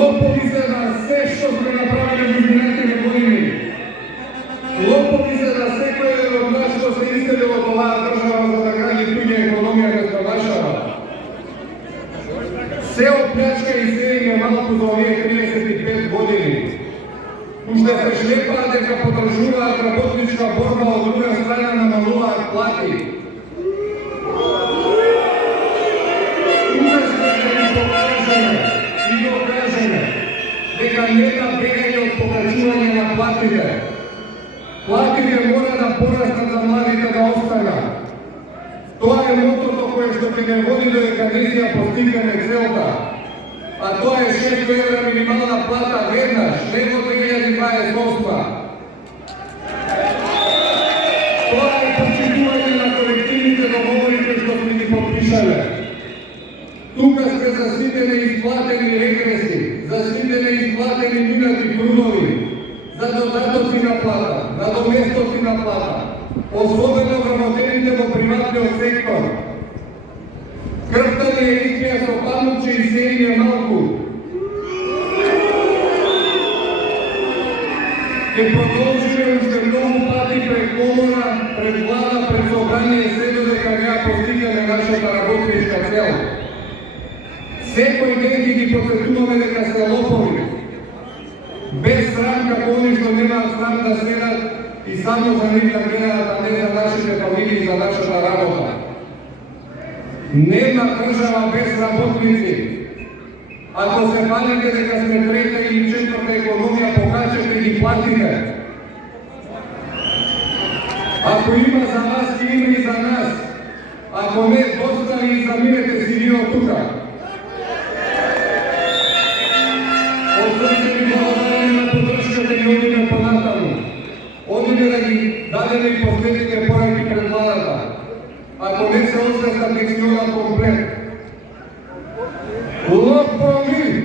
Лопови се на се што сме направили во изминатите години. Лопови се на секој еден од нас што се искали во оваа држава за да гради туѓа економија место нашава. Се оплячка и се им е малку за овие 35 години. Уште се шлепаат дека подржуваат работничка борба, од друга страна намалуваат плати. Дека нема бегање од покачување на платите. Платите мора да порастат за младите да останат. Тоа е мотото кое што ќе не води до дека не си ја постигнеме целта. А тоа е 600 евра минимална плата веднаш, не во 2028. Тоа е почитување на колективните договорите што сме ги подпишале. Тука сте за сите неисплатени регреси, за сите неисплатени минати трунови, за додатоци на плата, за доместоци на плата, особено вработените во приватниот сектор. Крвта ни е испија со памуче и се им е малку. Ке продолжиме уште многу пати пред комора, пред влада, пред собрание, се додека не ја постигнеме нашата работничка цел. Секој ден ги посетуваме дека се лопови. Без срам како они што немаат срам да седат и само за нив да гледаат, а не за нашите фамилии и за нашата работа. Нема држава без работници. Ако се фалите дека сме трета или четврта економија, покажете ги платите. Ако има за вас, ќе има и за нас. Ако не, доста и заминете си вие од тука. Одиме да ги дадеме и последните пораки пред владата. Ако не се освестат, нек си одат комплет. Лопови!